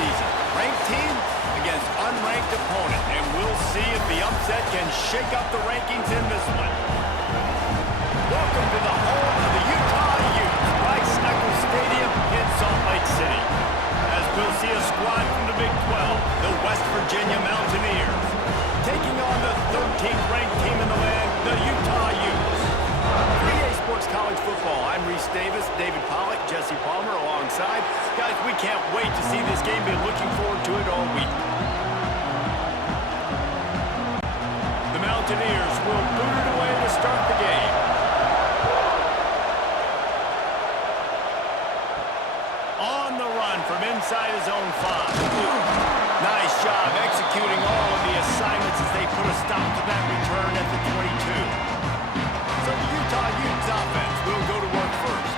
season. Ranked team against unranked opponent, and we'll see if the upset can shake up the rankings in this one. Welcome to the home of the Utah Utes, Rice-Eccles Stadium in Salt Lake City. As we'll see a squad from the Big 12, the West Virginia Mountaineers, taking on the 13th ranked team in the land, the Utah Utes. 3A Sports College Football. I'm Reese Davis, David Pollack, Jesse Palmer alongside. Guys, we can't wait to see this game. Been looking forward to it all week. The Mountaineers will boot it away to start the game. On the run from inside his own 5. Nice job executing all of the assignments as they put a stop to that return at the 22. So the Utah Utes offense will go to work first.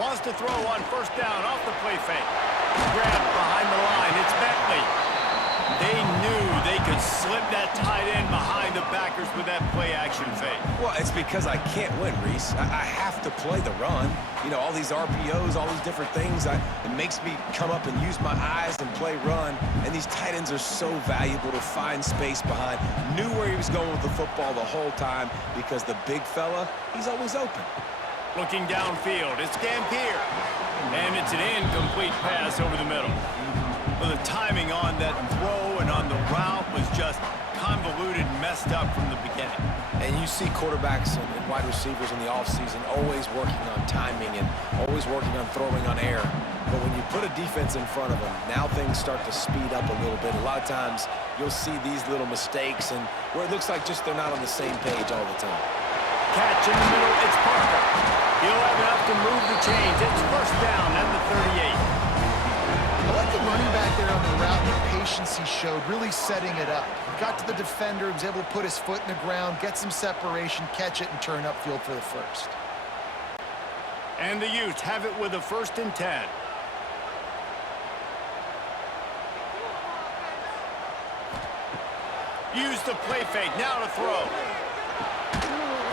Wants to throw on first down off the play fake. Grabbed behind the line. It's Bentley. They knew they could slip that tight end behind the backers with that play-action fake. Well, it's because I can't win, Reese. I have to play the run. You know, all these RPOs, all these different things. It makes me come up and use my eyes and play run. And these tight ends are so valuable to find space behind. Knew where he was going with the football the whole time because the big fella, he's always open. Looking downfield, it's Gampier. And it's an incomplete pass over the middle. Well, the timing on that throw and on the route was just convoluted, messed up from the beginning. And you see quarterbacks and wide receivers in the offseason always working on timing and always working on throwing on air. But when you put a defense in front of them, now things start to speed up a little bit. A lot of times you'll see these little mistakes and where it looks like just they're not on the same page all the time. Catch in the middle, it's Parker. He'll have enough to move the chains. It's first down at the 38. I like the running back there on the route and the patience he showed, really setting it up. He got to the defender, was able to put his foot in the ground, get some separation, catch it, and turn upfield for the first. And the Utes have it with a 1st and 10. Use the play fake, now to throw.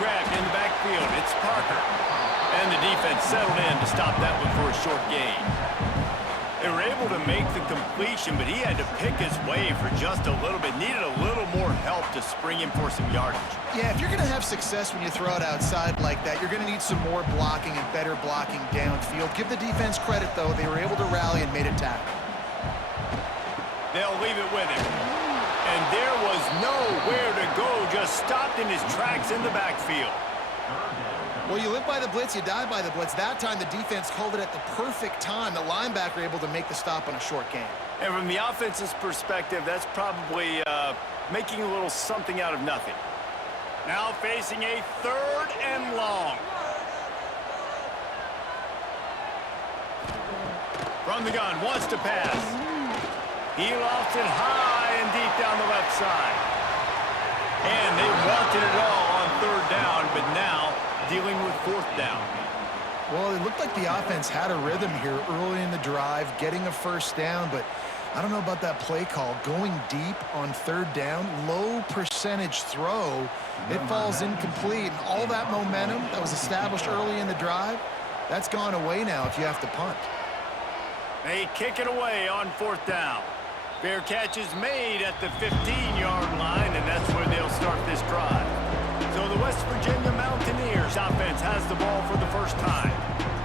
Grabbed in the backfield, it's Parker. And the defense settled in to stop that one for a short gain. They were able to make the completion, but he had to pick his way for just a little bit. Needed a little more help to spring him for some yardage. Yeah, if you're going to have success when you throw it outside like that, you're going to need some more blocking and better blocking downfield. Give the defense credit, though. They were able to rally and made a tackle. They'll leave it with him. And there was nowhere to go, just stopped in his tracks in the backfield. Well, you live by the blitz, you die by the blitz. That time, the defense called it at the perfect time. The linebacker able to make the stop on a short gain. And from the offense's perspective, that's probably making a little something out of nothing. Now facing a 3rd and long. From the gun, wants to pass. He lofts it high and deep down the left side. And they wanted it all on 3rd down, but now dealing with 4th down. Well, it looked like the offense had a rhythm here early in the drive, getting a 1st down, but I don't know about that play call. Going deep on 3rd down, low percentage throw, it falls incomplete, and all that momentum that was established early in the drive, that's gone away now if you have to punt. They kick it away on 4th down. Fair catch is made at the 15-yard line, and that's where they'll start this drive. So the West Virginia Mountaineers offense has the ball for the first time.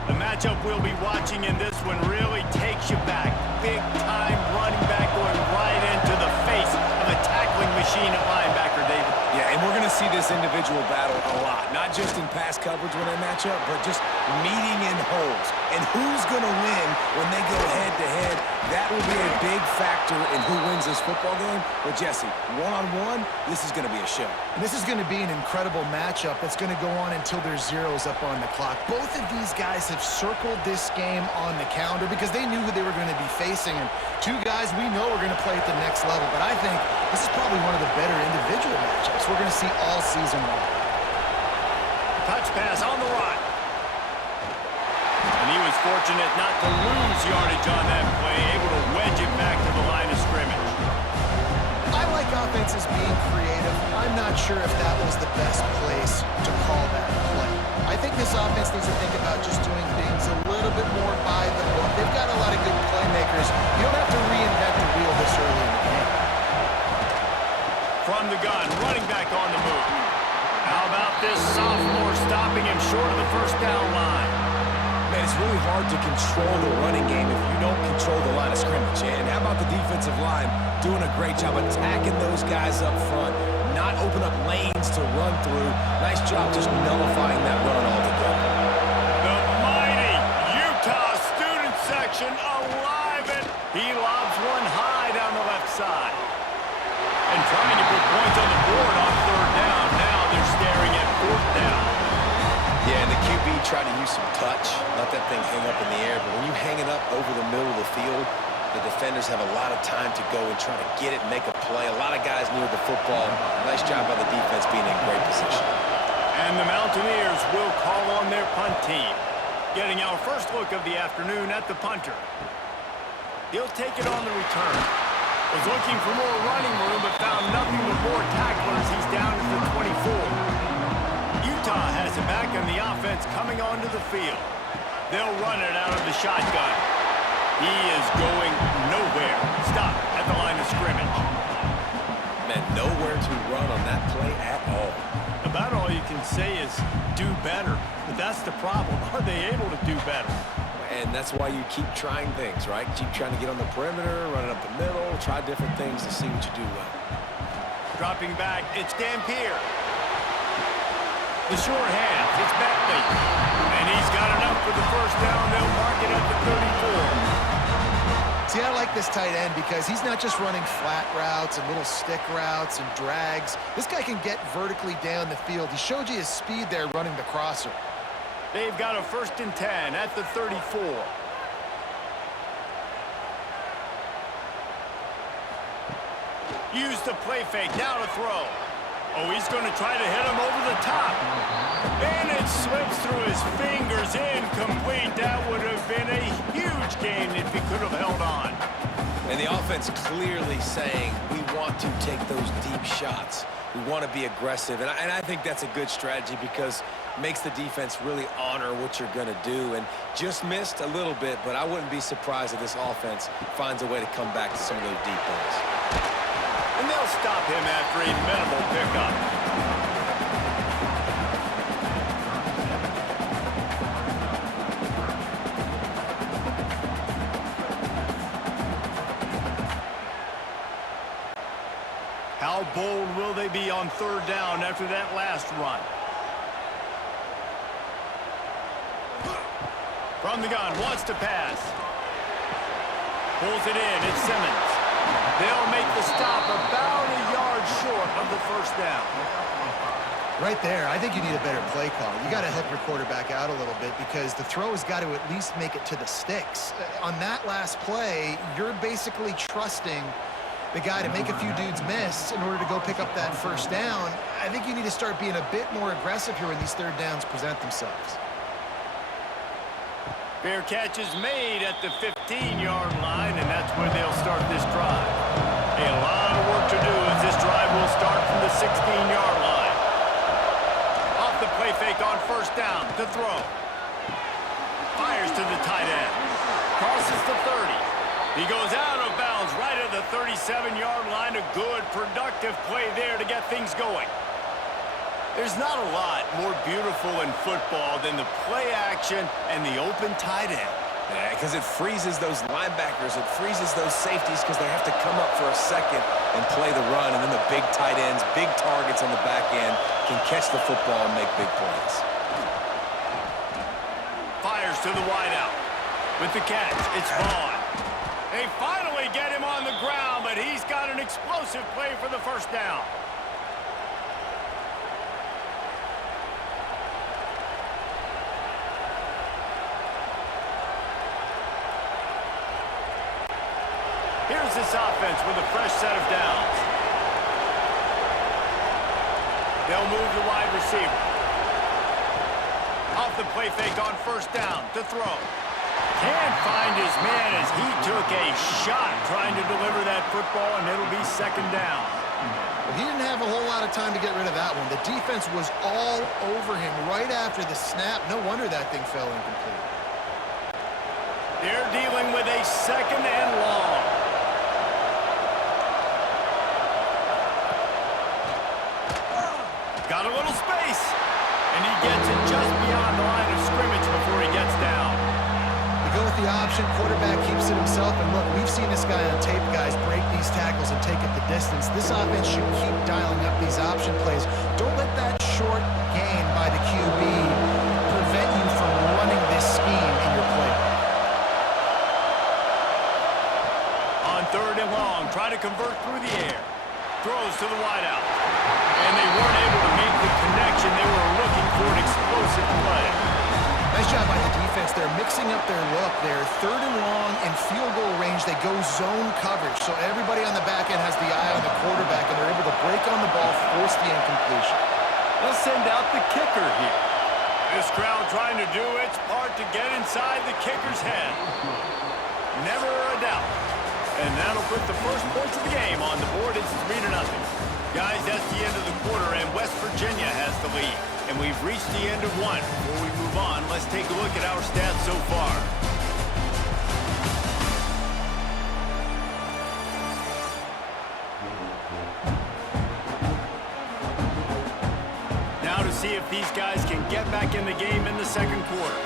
The matchup we'll be watching in this one really takes you back. Big-time running back going right into the face of a tackling machine at linebacker, David. Yeah, and we're going to see this individual battle a lot. Not just in pass coverage when they match up, but just meeting in holes. And who's going to win when they go head-to-head? That will be a big factor in who wins this football game. But, Jesse, one-on-one, this is going to be a show. And this is going to be an incredible matchup that's going to go on until there's zeros up on the clock. Both of these guys have circled this game on the calendar because they knew who they were going to be facing. And two guys we know are going to play at the next level. But I think this is probably one of the better individual matchups we're going to see all season long. Touch pass on the run. And And he was fortunate not to lose yardage on that play, able to wedge it back to the line of scrimmage. I like offenses being creative. I'm not sure if that was the best place to call that play. I think this offense needs to think about just doing things a little bit more by the book. They've got a lot of good playmakers. You don't have to reinvent the wheel this early in the game. From the gun, running back on the move. How about this sophomore stopping him short of the first down line? Man, it's really hard to control the running game if you don't control the line of scrimmage. And how about the defensive line doing a great job attacking those guys up front, not open up lanes to run through. Nice job just nullifying that run altogether. The mighty Utah student section alive, and he lobs one high down the left side. And trying to put points on the board on third down. Now they're staring at fourth down. Yeah, and the QB tried to use some touch, let that thing hang up in the air. But when you hang it up over the middle of the field, the defenders have a lot of time to go and try to get it and make a play. A lot of guys near the football. Nice job by the defense being in great position. And the Mountaineers will call on their punt team. Getting our first look of the afternoon at the punter. He'll take it on the return. Was looking for more running room, but found nothing but more tacklers. He's down to the 24. Utah has it back, and the offense coming onto the field. They'll run it out of the shotgun. He is going nowhere. Stop at the line of scrimmage. Man, nowhere to run on that play at all. About all you can say is do better. But that's the problem. Are they able to do better? And that's why you keep trying things, right? Keep trying to get on the perimeter, run it up the middle, try different things to see what you do well. Dropping back, it's Dampier. The short hands, it's Bentley. And he's got enough for the first down. They'll mark it at the 34. See, I like this tight end because he's not just running flat routes and little stick routes and drags. This guy can get vertically down the field. He showed you his speed there running the crosser. They've got a 1st and 10 at the 34. Use the play fake, now to throw. Oh, he's going to try to hit him over the top. And it slips through his fingers, incomplete. That would have been a huge gain if he could have held on. And the offense clearly saying, we want to take those deep shots. We want to be aggressive. And I think that's a good strategy because it makes the defense really honor what you're going to do. And just missed a little bit, but I wouldn't be surprised if this offense finds a way to come back to some of those deep ones. And they'll stop him after a minimal pickup. How bold will they be on third down after that last run? From the gun, wants to pass. Pulls it in, it's Simmons. They'll make the stop about a yard short of the first down. Right there, I think you need a better play call. You got to help your quarterback out a little bit because the throw has got to at least make it to the sticks. On that last play, you're basically trusting the guy to make a few dudes miss in order to go pick up that first down. I think you need to start being a bit more aggressive here when these third downs present themselves. Fair catch is made at the 15-yard line, and that's where they'll start this drive. A lot of work to do as this drive will start from the 16-yard line. Off the play fake on first down to throw. Fires to the tight end. Crosses the 30. He goes out of bounds right at the 37-yard line. A good, productive play there to get things going. There's not a lot more beautiful in football than the play action and the open tight end. Yeah, because it freezes those linebackers. It freezes those safeties because they have to come up for a second and play the run. And then the big tight ends, big targets on the back end can catch the football and make big plays. Fires to the wideout. With the catch, it's Vaughn. They finally get him on the ground, but he's got an explosive play for the first down. Here's this offense with a fresh set of downs. They'll move the wide receiver. Off the play fake on first down to throw. Can't find his man as he took a shot trying to deliver that football, and it'll be second down. Well, he didn't have a whole lot of time to get rid of that one. The defense was all over him right after the snap. No wonder that thing fell incomplete. They're dealing with a second and long. Got a little space, and he gets it just beyond the line of scrimmage before he gets down. They go with the option. Quarterback keeps it himself. And look, we've seen this guy on tape, guys, break these tackles and take it the distance. This offense should keep dialing up these option plays. Don't let that short gain by the QB prevent you from running this scheme in your play. On third and long, try to convert through the air. Throws to the wideout. And they weren't able to make the connection. They were looking for an explosive play. Nice job by the defense. They're mixing up their look. They're third and long in field goal range. They go zone coverage. So everybody on the back end has the eye on the quarterback, and they're able to break on the ball, force the incompletion. They'll send out the kicker here. This crowd trying to do its part to get inside the kicker's head. Never a doubt. And that'll put the first points of the game on the board. It's 3-0. Guys, that's the end of the quarter, and West Virginia has the lead. And we've reached the end of one. Before we move on, let's take a look at our stats so far. Now to see if these guys can get back in the game in the second quarter.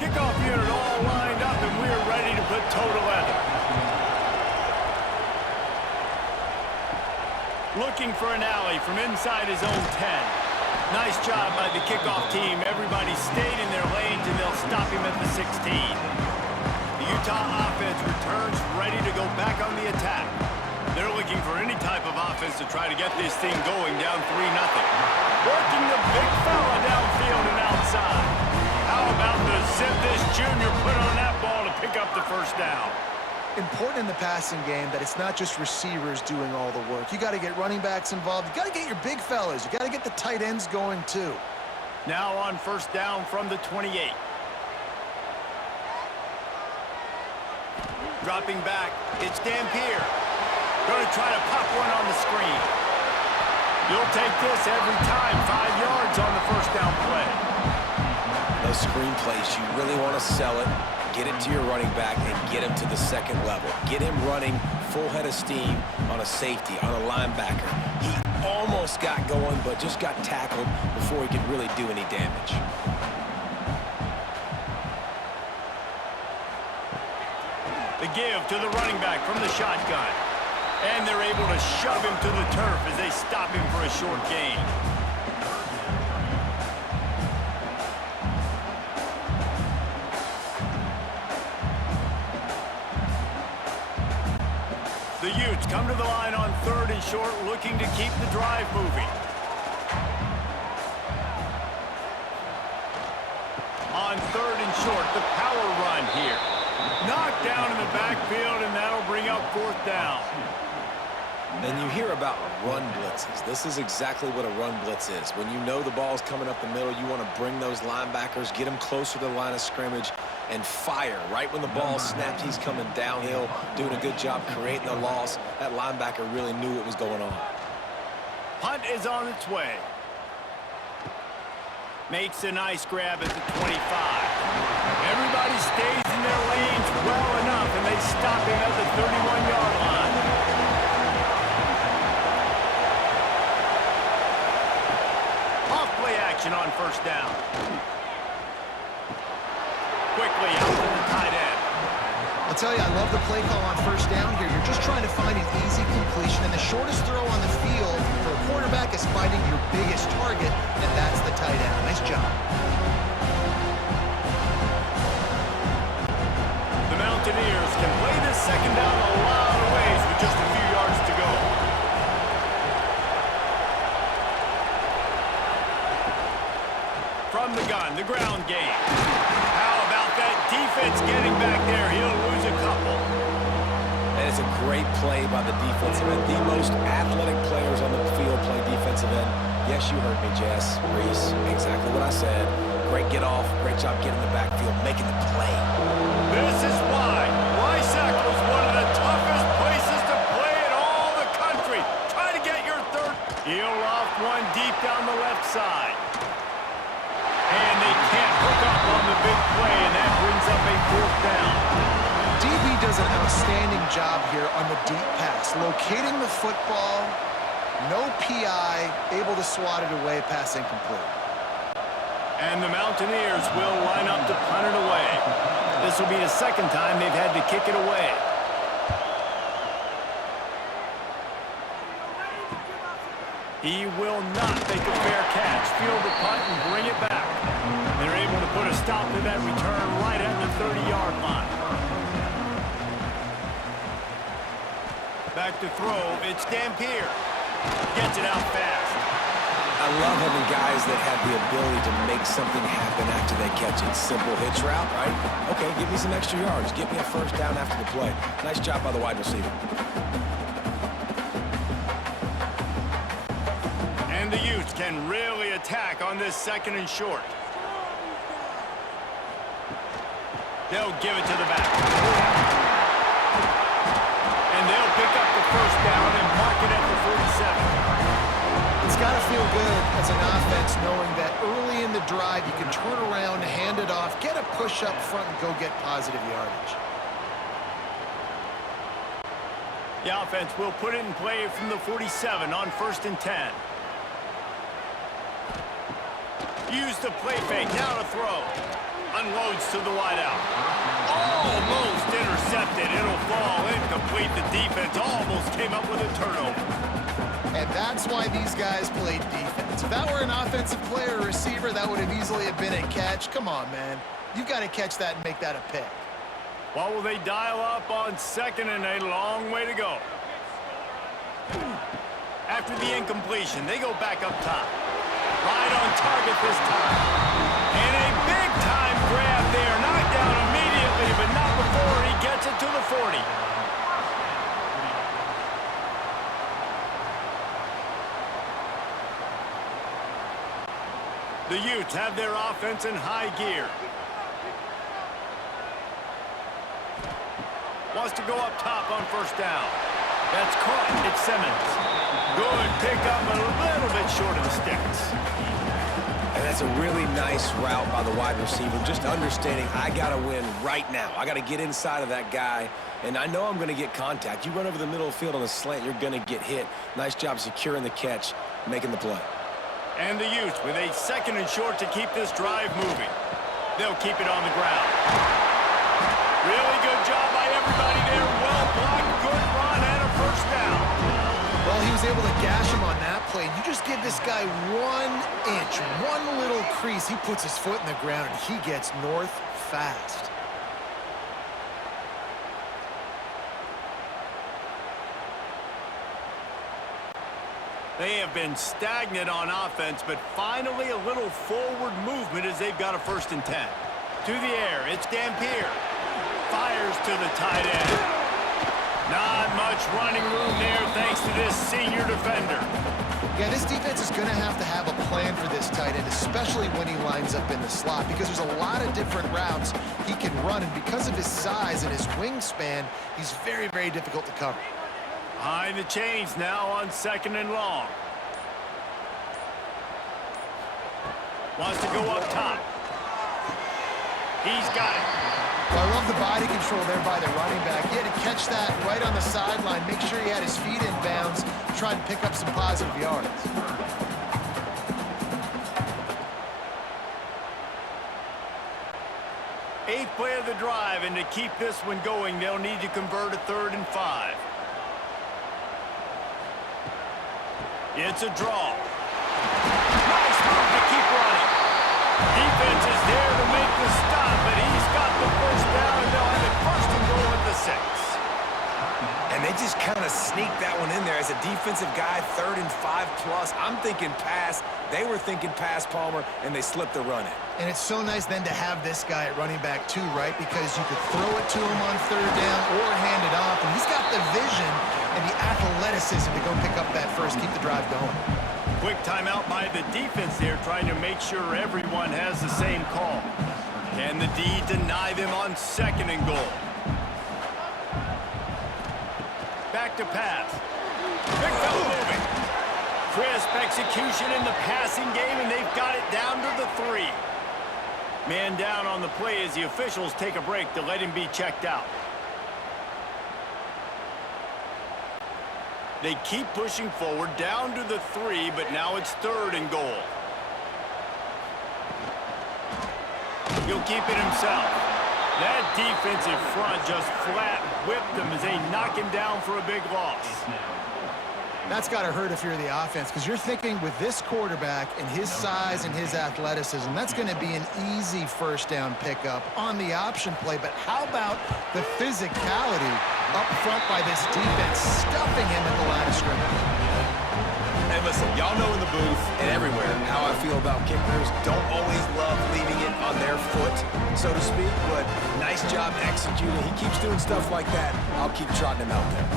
Kickoff unit all lined up, and we're ready to put toe to leather. Looking for an alley from inside his own 10. Nice job by the kickoff team. Everybody stayed in their lanes, and they'll stop him at the 16. The Utah offense returns ready to go back on the attack. They're looking for any type of offense to try to get this thing going, down 3-0. Working the big fella downfield and outside. How about the zip this junior put on that ball to pick up the first down? Important in the passing game that it's not just receivers doing all the work. You got to get running backs involved. You got to get your big fellas. You got to get the tight ends going too. Now on first down from the 28. Dropping back, it's Dampier. Going to try to pop one on the screen. You'll take this every time. 5 yards on the first down play. Those screen plays, you really want to sell it, get it to your running back, and get him to the second level. Get him running full head of steam on a safety, on a linebacker. He almost got going, but just got tackled before he could really do any damage. The give to the running back from the shotgun. And they're able to shove him to the turf as they stop him for a short gain. The Utes come to the line on third and short, looking to keep the drive moving. On third and short, the power run here. Knocked down in the backfield, and that'll bring up fourth down. And you hear about run blitzes. This is exactly what a run blitz is. When you know the ball's coming up the middle, you want to bring those linebackers, get them closer to the line of scrimmage, and fire. Right when the ball snapped, he's coming downhill, doing a good job creating the loss. That linebacker really knew what was going on. Punt is on its way. Makes a nice grab at the 25. Everybody stays in their lanes well enough, and they stop him at the 31-yard line. Off-play action on first down. Quickly out to the tight end. I'll tell you, I love the play call on first down here. You're just trying to find an easy completion, and the shortest throw on the field for a quarterback is finding your biggest target, and that's the tight end. Nice job. The Mountaineers can play this second down a lot of ways with just a few yards to go. From the gun, the ground game. How about that defense getting back there? He'll lose a couple. And it's a great play by the defensive end. The most athletic players on the field play defensive end. Yes, you heard me, Jess, Reese. Exactly what I said. Great get off. Great job getting the backfield, making the play. This is why Wysack was one of the toughest places to play in all the country. Try to get your third. He'll off one deep down the left side. And they can't hook up on the big play, and that brings up a fourth down. DB does an outstanding job here on the deep pass, locating the football, no PI, able to swat it away, pass incomplete. And the Mountaineers will line up to punt it away. This will be the second time they've had to kick it away. He will not make a fair catch. Field the punt and bring it back. They're able to put a stop to that return right at the 30-yard line. Back to throw. It's Dampier. Gets it out fast. I love having guys that have the ability to make something happen after they catch it. Simple hitch route, right? Okay, give me some extra yards. Get me a first down after the play. Nice job by the wide receiver. And the Utes can really attack on this second and short. They'll give it to the back. And they'll pick up the first down and mark it at the 47. It's got to feel good as an offense knowing that early in the drive you can turn around, hand it off, get a push up front, and go get positive yardage. The offense will put it in play from the 47 on 1st and 10. Use the play fake, now to throw. Unloads to the wideout. Almost intercepted. It'll fall incomplete. The defense almost came up with a turnover. And that's why these guys played defense. If that were an offensive player or receiver, that would have easily have been a catch. Come on, man. You've got to catch that and make that a pick. What will they dial up on 2nd and a long way to go? After the incompletion, they go back up top. Right on target this time. And a big-time grab there. Knocked down immediately, but not before he gets it to the 40. The Utes have their offense in high gear. Wants to go up top on 1st down. That's caught. It's Simmons. Good pickup, but a little bit short of the sticks. And that's a really nice route by the wide receiver. Just understanding I got to win right now. I got to get inside of that guy, and I know I'm going to get contact. You run over the middle of the field on a slant, you're going to get hit. Nice job securing the catch, making the play. And the Utes with a 2nd and short to keep this drive moving. They'll keep it on the ground. Really good job by everybody there. Well blocked, good run, and a 1st down. Well, he was able to gash him on that play. You just give this guy 1 inch, one little crease. He puts his foot in the ground, and he gets north fast. They have been stagnant on offense, but finally a little forward movement as they've got a 1st and 10. To the air, it's Dampier. Fires to the tight end. Not much running room there thanks to this senior defender. Yeah, this defense is going to have a plan for this tight end, especially when he lines up in the slot, because there's a lot of different routes he can run, and because of his size and his wingspan, he's very, very difficult to cover. Behind the chains now on 2nd and long. Wants to go up top. He's got it. Well, I love the body control there by the running back. He had to catch that right on the sideline, make sure he had his feet in bounds, try and pick up some positive yards. Eighth play of the drive, and to keep this one going, they'll need to convert a 3rd and 5. It's a draw. Nice move to keep running. Defense is there to make the stop, but he's got the 1st down, and they'll have it 1st and goal at the 6. And they They just kind of sneaked that one in there. As a defensive guy, 3rd and 5+. I'm thinking pass. They were thinking pass, Palmer, and they slipped the run in. And it's so nice then to have this guy at running back too, right? Because you could throw it to him on 3rd down or hand it off. And he's got the vision and the athleticism to go pick up that first, keep the drive going. Quick timeout by the defense there, trying to make sure everyone has the same call. Can the D deny them on 2nd and goal? Back to pass. Big fella moving. Crisp execution in the passing game, and they've got it down to the 3. Man down on the play as the officials take a break to let him be checked out. They keep pushing forward down to the 3, but now it's 3rd and goal. He'll keep it himself. That defensive front just flat whipped them as they knock him down for a big loss. That's got to hurt if you're the offense, because you're thinking with this quarterback and his size and his athleticism, that's going to be an easy 1st down pickup on the option play. But how about the physicality up front by this defense, stuffing him at the line of scrimmage? And listen, y'all know in the booth and everywhere how I feel about kickers. Don't always love leaving it on their foot, so to speak, but nice job executing. He keeps doing stuff like that. I'll keep trotting him out there.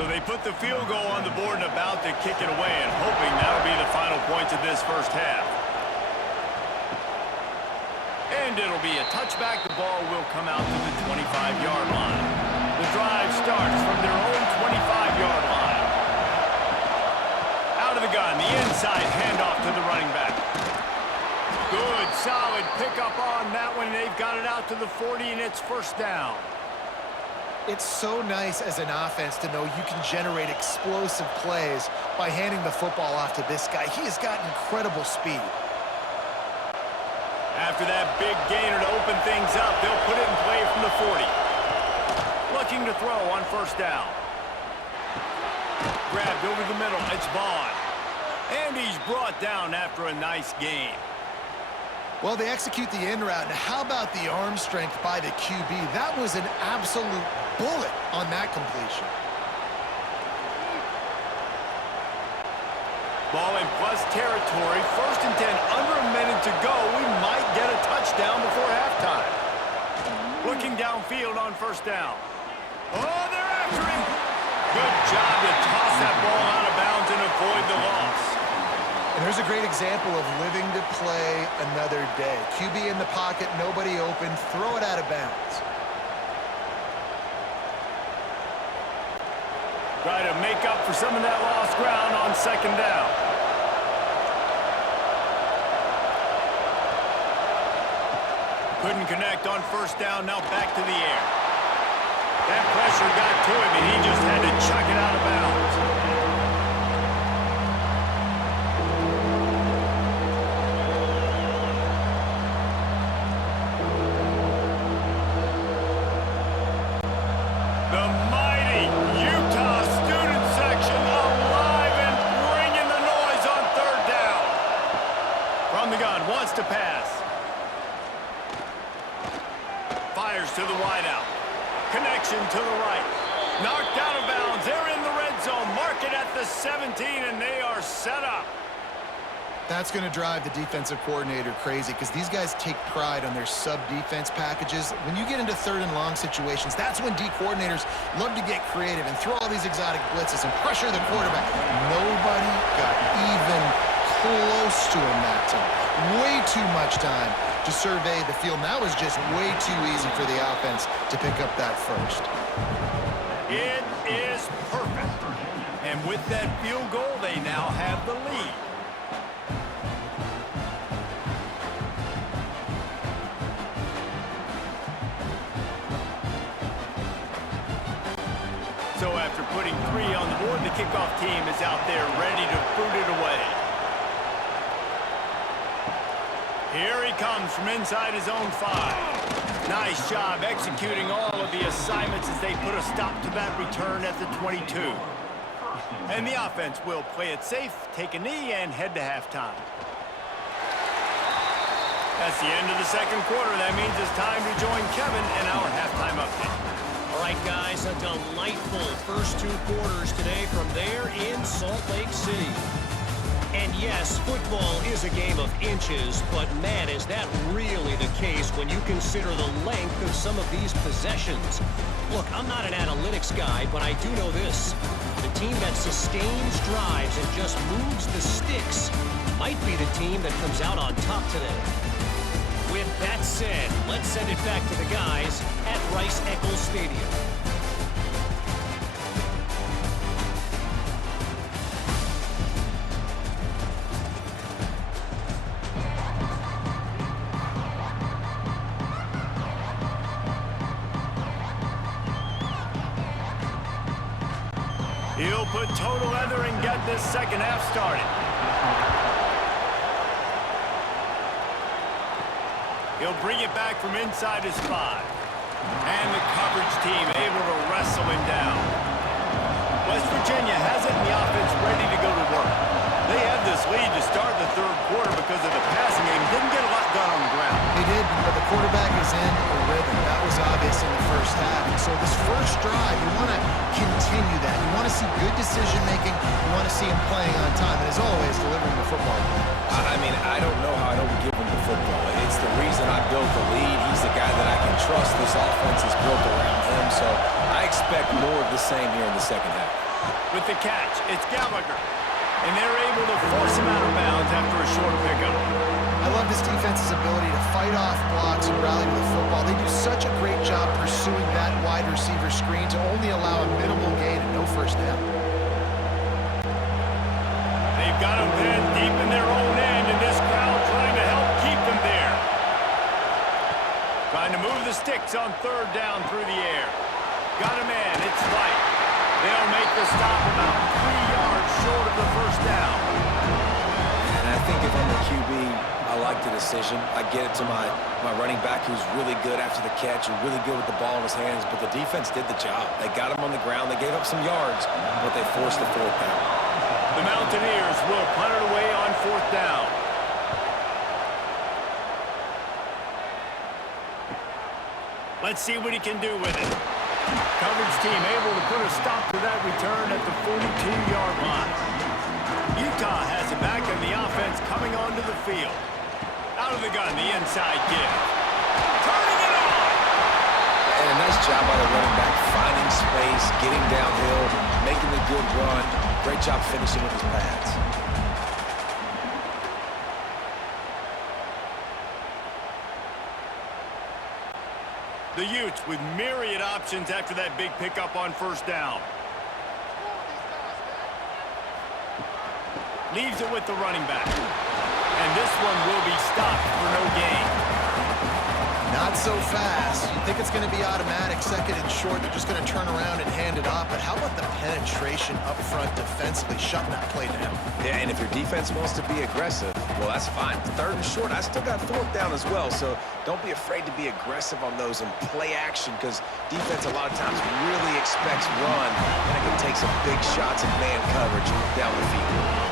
So they put the field goal on the board and about to kick it away, and hoping that'll be the final points of this 1st half. And it'll be a touchback. The ball will come out to the 25-yard line. The drive starts from their own 25-yard line. Out of the gun, the inside handoff to the running back. Good, solid pickup on that one. They've got it out to the 40, and it's 1st down. It's so nice as an offense to know you can generate explosive plays by handing the football off to this guy. He has got incredible speed. After that big gainer to open things up, they'll put it in play from the 40. Looking to throw on 1st down. Grabbed over the middle. It's Vaughn. And he's brought down after a nice gain. Well, they execute the in route. Now, how about the arm strength by the QB? That was an absolute bullet on that completion. Ball in plus territory. 1st and 10, under a minute to go. We might get a touchdown before halftime. Looking downfield on 1st down. Oh, they're after him. Good job to toss that ball out of bounds and avoid the loss. And there's a great example of living to play another day. QB in the pocket, nobody open, throw it out of bounds. Try to make up for some of that lost ground on 2nd down. Couldn't connect on 1st down, now back to the air. That pressure got to him, and he just had to chuck it out of bounds. To pass. Fires to the wideout. Connection to the right. Knocked out of bounds. They're in the red zone. Mark it at the 17, and they are set up. That's going to drive the defensive coordinator crazy because these guys take pride on their sub-defense packages. When you get into 3rd and long situations, that's when D coordinators love to get creative and throw all these exotic blitzes and pressure the quarterback. Nobody got even close to him that time. Way too much time to survey the field. That was just way too easy for the offense to pick up that first. It is perfect. And with that field goal, they now have the lead. So after putting 3 on the board, the kickoff team is out there ready to boot it away. Here he comes from inside his own 5. Nice job executing all of the assignments as they put a stop to that return at the 22. And the offense will play it safe, take a knee, and head to halftime. That's the end of the 2nd quarter. That means it's time to join Kevin in our halftime update. All right, guys, a delightful first 2 quarters today from there in Salt Lake City. And yes, football is a game of inches, but man, is that really the case when you consider the length of some of these possessions. Look, I'm not an analytics guy, but I do know this. The team that sustains drives and just moves the sticks might be the team that comes out on top today. With that said, let's send it back to the guys at Rice-Eccles Stadium. He'll put total leather and get this second half started. He'll bring it back from inside his 5. And the coverage team able to wrestle him down. West Virginia has it in the offense ready to go to work. They had this lead to start the third quarter because of the passing game. Didn't get a lot done on the ground. They did, but the quarterback is in a rhythm. That was obvious in the first half. And so this first drive, you want to continue that. You want to see good decision-making. You want to see him playing on time. And as always, delivering the football. I mean, I don't know how I don't give him the football. It's the reason I built the lead. He's the guy that I can trust. This offense is built around him, so I expect more of the same here in the second half. With the catch, it's Gallagher. And they're able to force him out of bounds after a short pickup. I love this defense's ability to fight off blocks and rally to the football. They do such a great job pursuing that wide receiver screen to only allow a minimal gain and no first down. They've got him pinned deep in their own end, and this crowd trying to help keep them there. Trying to move the sticks on third down through the air. Got a man, it's Light. They'll make the stop about 3 yards short of the first down. And I think if I'm the QB, I like the decision. I get it to my running back who's really good after the catch, who's really good with the ball in his hands, but the defense did the job. They got him on the ground. They gave up some yards, but they forced the fourth down. The Mountaineers will punt it away on fourth down. Let's see what he can do with it. Coverage team able to put a stop to that return at the 42-yard line. Utah has it back, and the offense coming onto the field. Out of the gun, the inside give. Turning it on! And a nice job by the running back, finding space, getting downhill, making the good run. Great job finishing with his pads. The Utes with myriad options after that big pickup on first down. Leaves it with the running back. And this one will be stopped for no gain. Not so fast. You think it's going to be automatic, second and short. They're just going to turn around and hand it off. But how about the penetration up front defensively, shutting that play down? Yeah, and if your defense wants to be aggressive, well, that's fine. Third and short, I still got fourth down as well. So don't be afraid to be aggressive on those and play action, because defense a lot of times really expects run, and it can take some big shots in man coverage down the field.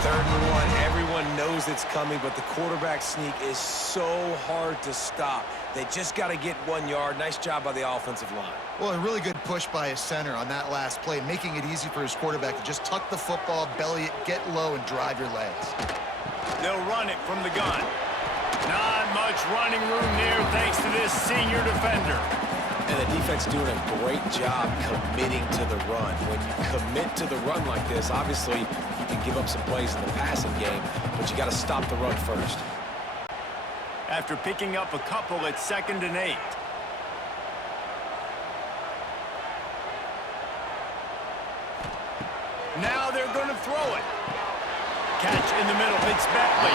Third and 1, everyone knows it's coming, but the quarterback sneak is so hard to stop. They just got to get 1 yard. Nice job by the offensive line. Well, a really good push by his center on that last play, making it easy for his quarterback to just tuck the football, belly it, get low, and drive your legs. They'll run it from the gun. Not much running room there thanks to this senior defender. And the defense doing a great job committing to the run. When you commit to the run like this, obviously you can give up some plays in the passing game, but you got to stop the run first. After picking up a couple at 2nd and 8. Now they're going to throw it. Catch in the middle. It's Bentley.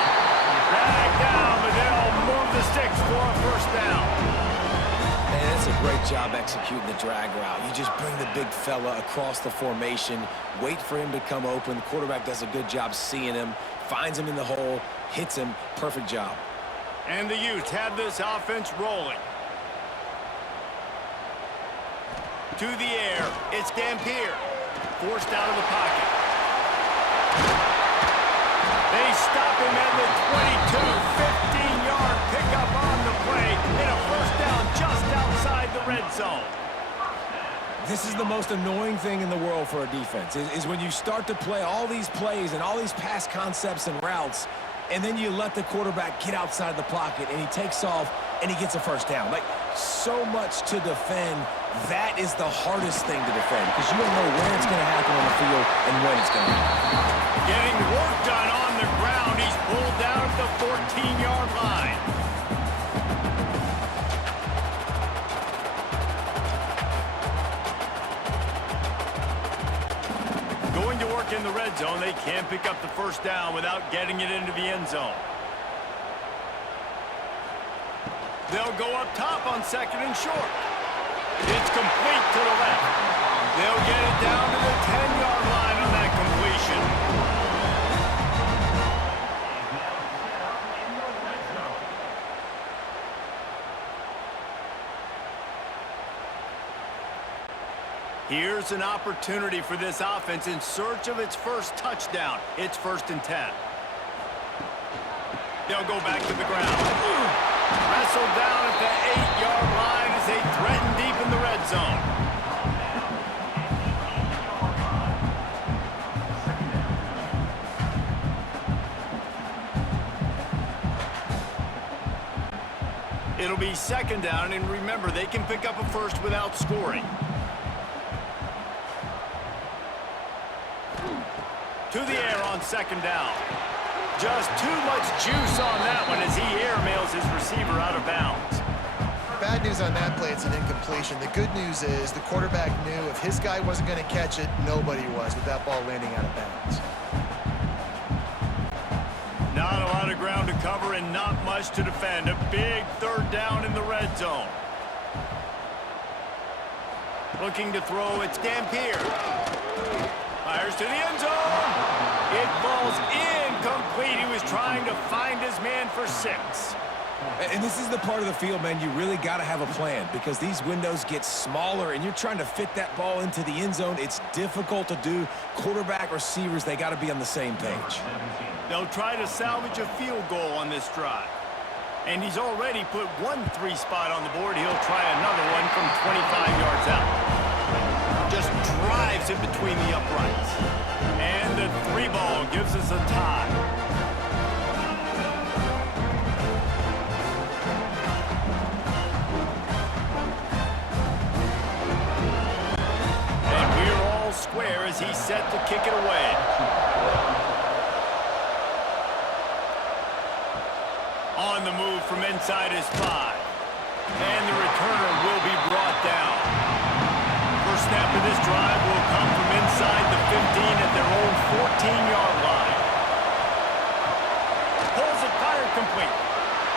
Dragged down, but they'll move the sticks for a first down. And it's a great job executing the drag route. You just bring the big fella across the formation, wait for him to come open. The quarterback does a good job seeing him, finds him in the hole, hits him. Perfect job. And the Utes have this offense rolling. To the air, it's Dampier. Forced out of the pocket. They stop him at the 22, 15-yard pickup on the play, and a first down just outside the red zone. This is the most annoying thing in the world for a defense, is when you start to play all these plays and all these pass concepts and routes, and then you let the quarterback get outside the pocket, and he takes off, and he gets a first down. Like, so much to defend. That is the hardest thing to defend because you don't know where it's going to happen on the field and when it's going to happen. Getting work done on the ground. He's pulled down at the 14-yard line. Going to work in the red zone. They can't pick up the first down without getting it into the end zone. They'll go up top on 2nd and short. It's complete to the left. They'll get it down to the 10-yard line on that completion. Here's an opportunity for this offense in search of its first touchdown. It's 1st and 10. They'll go back to the ground. Wrestled down at the 8-yard line as they threaten deep in the red zone. It'll be 2nd down, and remember, they can pick up a first without scoring. To the air on 2nd down. Just too much juice on that one as he airmails his receiver out of bounds. Bad news on that play, it's an incompletion. The good news is the quarterback knew if his guy wasn't going to catch it, nobody was with that ball landing out of bounds. Not a lot of ground to cover and not much to defend. A big 3rd down in the red zone. Looking to throw, it's Dampier. Fires to the end zone. It falls incomplete. He was trying to find his man for 6. And this is the part of the field, man, you really got to have a plan because these windows get smaller and you're trying to fit that ball into the end zone. It's difficult to do. Quarterback, receivers, they got to be on the same page. They'll try to salvage a field goal on this drive. And he's already put 1 3 spot on the board. He'll try another one from 25 yards out. Just drives it between the uprights. And the 3 ball gives us a tie. Square as he's set to kick it away. On the move from inside his 5. And the returner will be brought down. First snap of this drive will come from inside the 15 at their own 14-yard line. Pulls it, fired complete.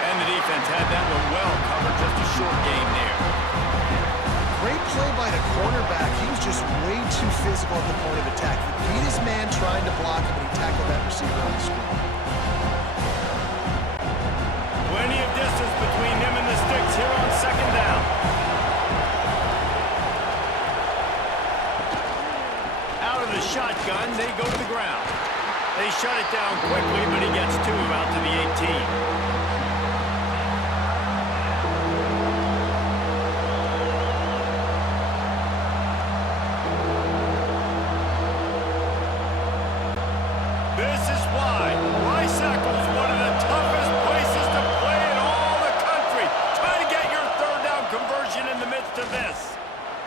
And the defense had that one well covered, just a short gain there. Great play by the cornerback. He was just way too physical at the point of attack. He beat his man trying to block him, and he tackled that receiver on the screen. Plenty of distance between him and the sticks here on 2nd down. Out of the shotgun, they go to the ground. They shut it down quickly, but he gets 2 out to the 18.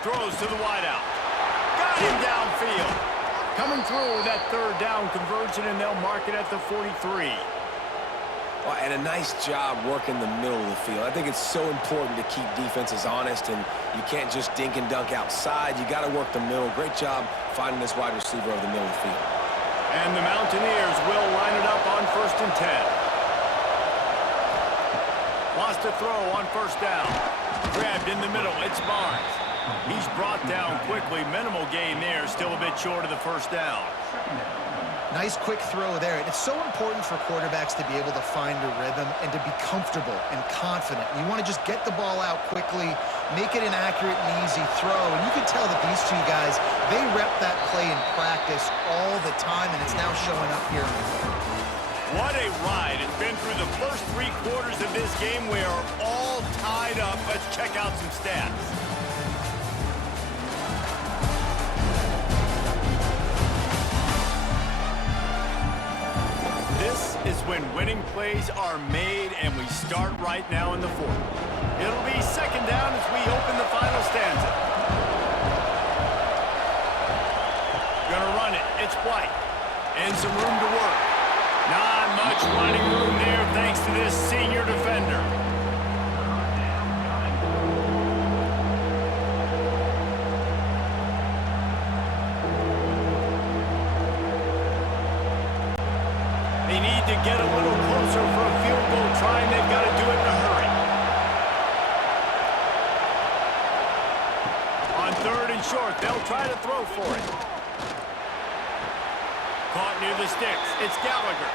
Throws to the wideout. Got him downfield. Coming through with that 3rd down conversion, and they'll mark it at the 43. Well, and a nice job working the middle of the field. I think it's so important to keep defenses honest, and you can't just dink and dunk outside. You got to work the middle. Great job finding this wide receiver over the middle of the field. And the Mountaineers will line it up on 1st and 10. Lost a throw on 1st down. Grabbed in the middle. It's Barnes. He's brought down quickly. Minimal gain there. Still a bit short of the 1st down. Nice quick throw there. And it's so important for quarterbacks to be able to find a rhythm and to be comfortable and confident. You want to just get the ball out quickly, make it an accurate and easy throw. And you can tell that these 2 guys, they rep that play in practice all the time, and it's now showing up here in the game. What a ride. It's been through the first 3 quarters of this game. We are all tied up. Let's check out some stats. when winning plays are made, and we start right now in the fourth. It'll be second down as we open the final stanza. Gonna run it. It's White. And some room to work. Not much running room there thanks to this senior defender. They need to get a little closer for a field goal try, and they've got to do it in a hurry. On third and short, they'll try to throw for it. Caught near the sticks. It's Gallagher.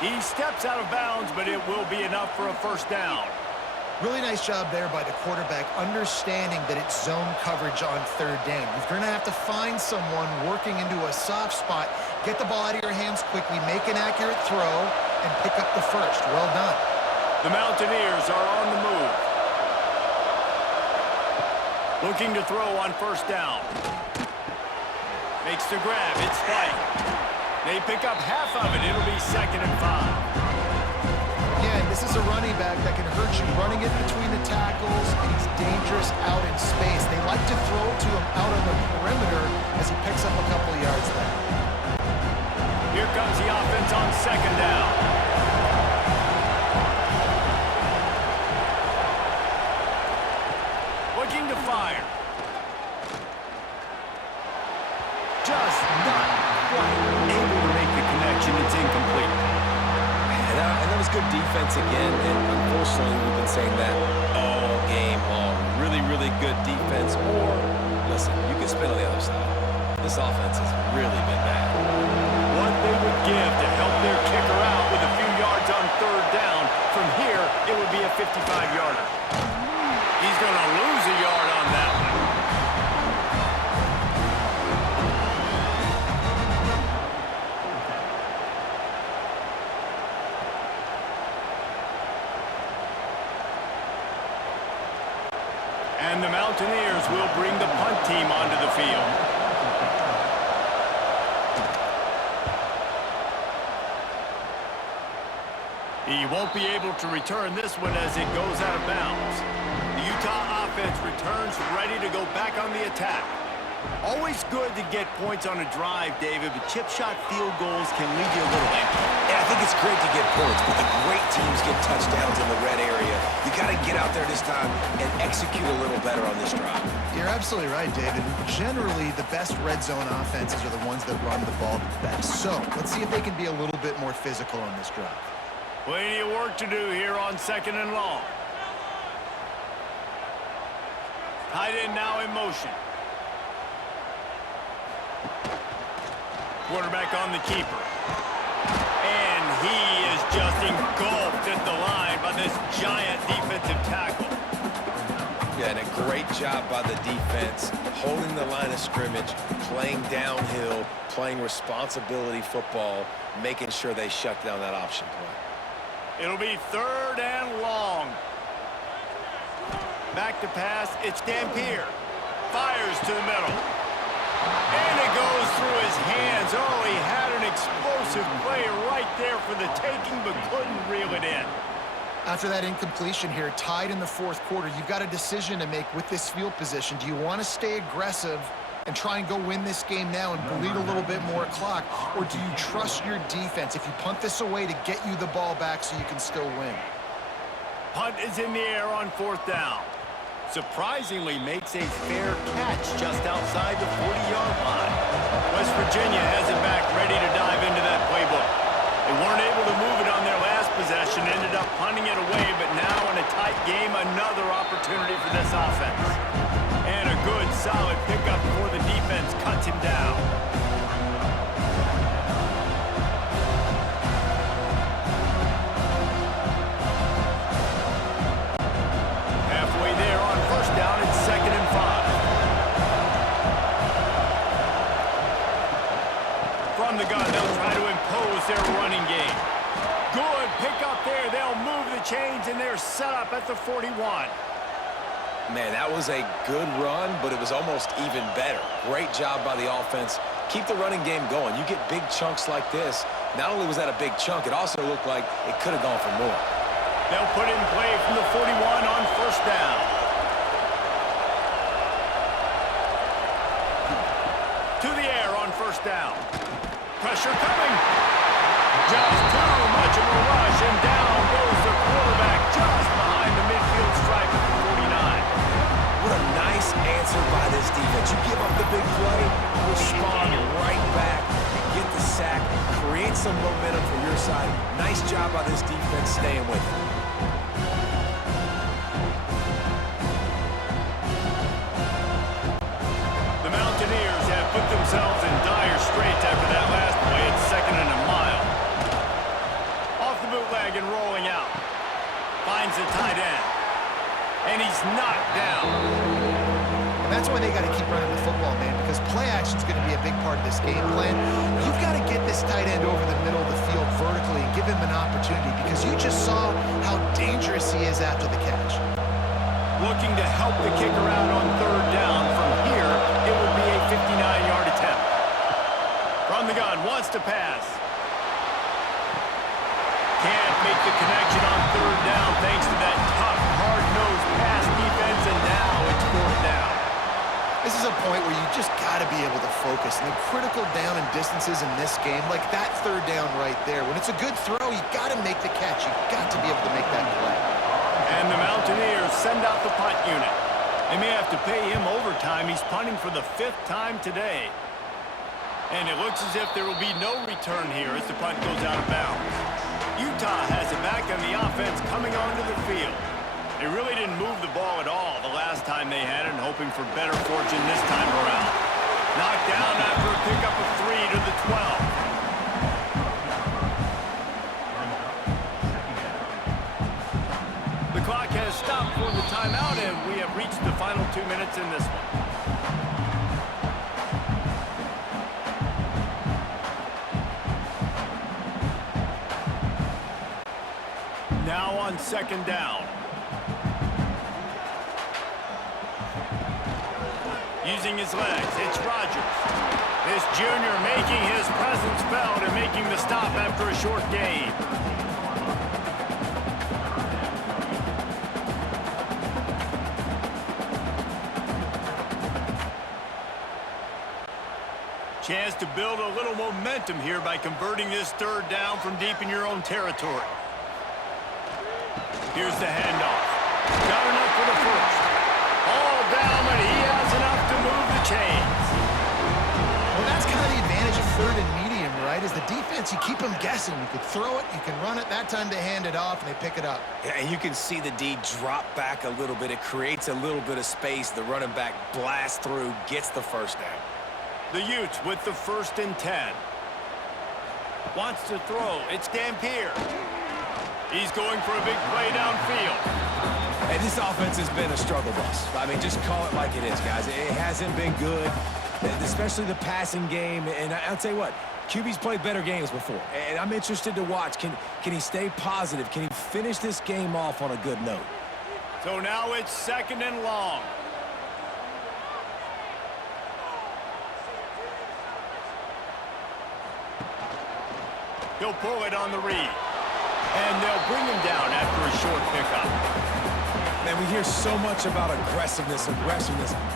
He steps out of bounds, but it will be enough for a first down. Really nice job there by the quarterback, understanding that it's zone coverage on third down. You're going to have to find someone working into a soft spot, get the ball out of your hands quickly, make an accurate throw, and pick up the first. Well done. The Mountaineers are on the move. Looking to throw on first down. Makes the grab. It's Spike. They pick up half of it. It'll be 2nd and 5. Again, this is a running back that can hurt you running it between the tackles, and he's dangerous out in space. They like to throw it to him out on the perimeter as he picks up a couple of yards there. Here comes the offense on second down. Looking to fire. Just not quite able to make the connection. It's incomplete. And that was good defense again, and unfortunately we've been saying that all game long. Really, really good defense, or, listen, you can spin on the other side. This offense has really been bad. What they would give to help their kicker out with a few yards on third down. From here, it would be a 55-yarder. He's going to lose a yard on that one. And the Mountaineers will bring the punt team onto the field. He won't be able to return this one as it goes out of bounds. The Utah offense returns ready to go back on the attack. Always good to get points on a drive, David, but chip shot field goals can leave you a little empty. Yeah, I think it's great to get points, but the great teams get touchdowns in the red area. You got to get out there this time and execute a little better on this drive. You're absolutely right, David. Generally, the best red zone offenses are the ones that run the ball the best. So let's see if they can be a little bit more physical on this drive. Plenty of work to do here on 2nd and long. Tight end now in motion. Quarterback on the keeper. And he is just engulfed at the line by this giant defensive tackle. Yeah, and a great job by the defense, holding the line of scrimmage, playing downhill, playing responsibility football, making sure they shut down that option play. It'll be 3rd and long. Back to pass. It's Dampier. Fires to the middle. And it goes through his hands. Oh, he had an explosive play right there for the taking, but couldn't reel it in. After that incompletion here, tied in the fourth quarter, you've got a decision to make with this field position. Do you want to stay aggressive and try and go win this game now and bleed a little bit more clock, or do you trust your defense if you punt this away to get you the ball back so you can still win? Punt is in the air on 4th down. Surprisingly makes a fair catch just outside the 40-yard line. West Virginia has it back ready to dive into that playbook. They weren't able to move it on their last possession, ended up punting it away, but now in a tight game, another opportunity for this offense. And a good, solid pickup before the defense cuts him down. Halfway there on 1st down, it's 2nd and 5. From the gun, they'll try to impose their running game. Good pickup there. They'll move the chains, and they're set up at the 41. Man, that was a good run, but it was almost even better. Great job by the offense Keep the running game going. You get big chunks like this. Not only was that a big chunk, it also looked like it could have gone for more. They'll put it in play from the 41 on first down. To the air on first down. Pressure coming. Just too much of a rush, and down goes the quarterback just behind the midfield stripe at the 49. What a nice answer by this defense. You give up the big play, respond right back, get the sack, create some momentum for your side. Nice job by this defense staying with it. The Mountaineers have put themselves in dire straits after that last play. It's 2nd and a mile. Off the bootleg and rolling out. Finds the tight end. And he's knocked down. And that's why they got to keep running the football, man, because play action is going to be a big part of this game plan. You've got to get this tight end over the middle of the field vertically and give him an opportunity, because you just saw how dangerous he is after the catch. Looking to help the kicker out on third down. From here, it will be a 59-yard attempt. From the gun, wants to pass. Can't make the connection on third down thanks to that tough, hard-nosed pass defense, and now it's fourth down. This is a point where you just got to be able to focus. And the critical down and distances in this game, like that third down right there, when it's a good throw, you got to make the catch. You got to be able to make that play. And the Mountaineers send out the punt unit. They may have to pay him overtime. He's punting for the 5th time today. And it looks as if there will be no return here as the punt goes out of bounds. Utah has it back on the offense coming onto the field. They really didn't move the ball at all the last time they had it, and hoping for better fortune this time around. Knocked down after a pickup of 3 to the 12. The clock has stopped for the timeout, and we have reached the final 2 minutes in this one. Now on 2nd down. Using his legs, it's Rodgers. This junior making his presence felt and making the stop after a short gain. Chance to build a little momentum here by converting this third down from deep in your own territory. Here's the handoff. Got enough for the first. All down, but he has enough to move the chains. Well, that's kind of the advantage of 3rd and medium, right? Is the defense, you keep them guessing. You can throw it, you can run it. That time they hand it off, and they pick it up. Yeah, and you can see the D drop back a little bit. It creates a little bit of space. The running back blasts through, gets the first down. The Utes with the 1st and 10. Wants to throw. It's Dampier. He's going for a big play downfield. Hey, this offense has been a struggle bus. I mean, just call it like it is, guys. It hasn't been good, especially the passing game. And I'll tell you what, QB's played better games before. And I'm interested to watch. Can he stay positive? Can he finish this game off on a good note? So now it's 2nd and long. He'll pull it on the read. And they'll bring him down after a short pickup. Man, we hear so much about aggressiveness.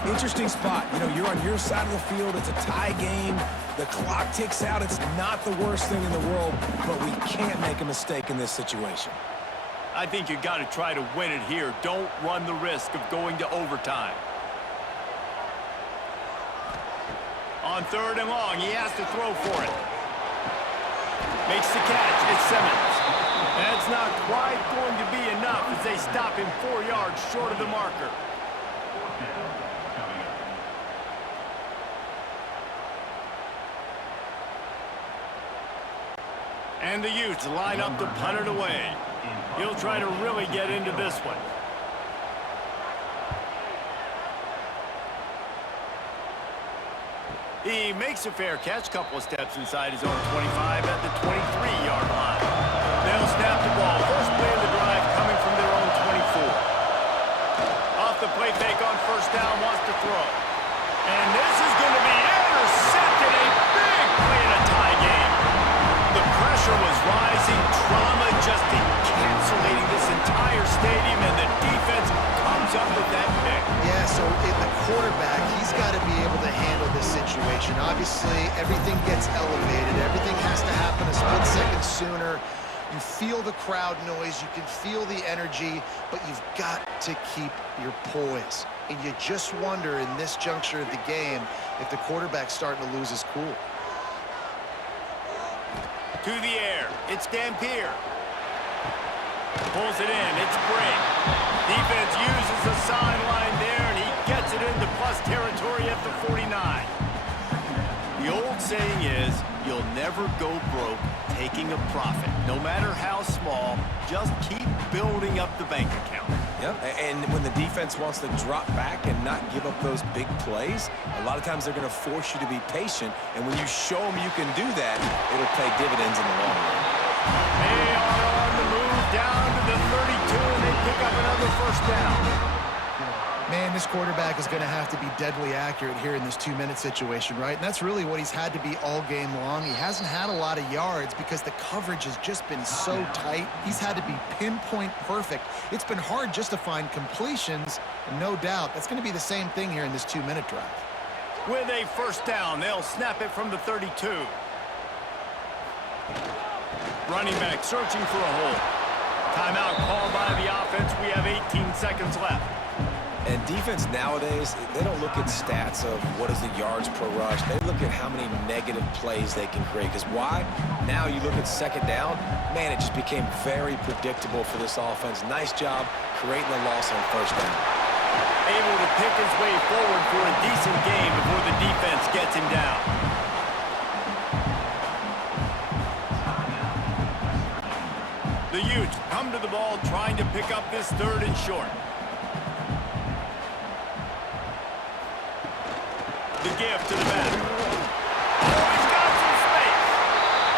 Interesting spot. You know, you're on your side of the field. It's a tie game. The clock ticks out. It's not the worst thing in the world, but we can't make a mistake in this situation. I think you got to try to win it here. Don't run the risk of going to overtime. On 3rd and long, he has to throw for it. Makes the catch. It's Simmons. That's not quite going to be enough as they stop him 4 yards short of the marker. And the Utes line up to punt it away. He'll try to really get into this one. He makes a fair catch, couple of steps inside his own 25 at the 23-yard line. They'll snap the ball. First play of the drive coming from their own 24. Off the play fake on first down, wants to throw. And this is going to be intercepted. A pressure was rising. Drama just encapsulating this entire stadium, and the defense comes up with that pick. Yeah, so in the quarterback, he's got to be able to handle this situation. Obviously, everything gets elevated. Everything has to happen a split second sooner. You feel the crowd noise. You can feel the energy, but you've got to keep your poise. And you just wonder in this juncture of the game if the quarterback's starting to lose his cool. To the air. It's Dampier. Pulls it in. It's Brink. Defense uses the sideline there, and he gets it into plus territory at the 49. The old saying is, you'll never go broke taking a profit. No matter how small, just keep building up the bank account. Yep, and when the defense wants to drop back and not give up those big plays, a lot of times they're going to force you to be patient, and when you show them you can do that, it'll pay dividends in the long run. They are on the move down to the 32, and they pick up another first down. Man, this quarterback is going to have to be deadly accurate here in this 2-minute situation, right? And that's really what he's had to be all game long. He hasn't had a lot of yards because the coverage has just been so tight. He's had to be pinpoint perfect. It's been hard just to find completions, and no doubt that's going to be the same thing here in this 2-minute drive. With a first down, they'll snap it from the 32. Running back searching for a hole. Timeout called by the offense. We have 18 seconds left. And defense nowadays, they don't look at stats of what is the yards per rush. They look at how many negative plays they can create. Because why? Now you look at second down, man, it just became very predictable for this offense. Nice job creating a loss on first down. Able to pick his way forward for a decent game before the defense gets him down. The Utes come to the ball trying to pick up this third and short. The give to the back. Oh, he's got some space.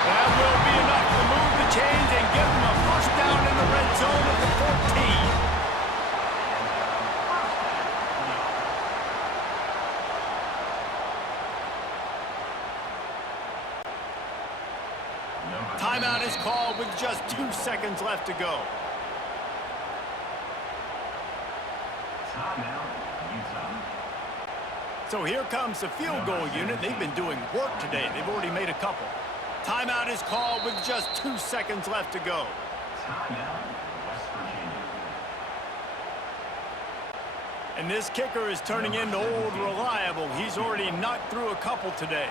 That will be enough to move the chains and give him a first down in the red zone at the 14. Timeout is called with just 2 seconds left to go. Timeout, Utah. So here comes the field goal unit. They've been doing work today. They've already made a couple. Timeout is called with just 2 seconds left to go. Timeout, West Virginia. And this kicker is turning into old reliable. He's already knocked through a couple today.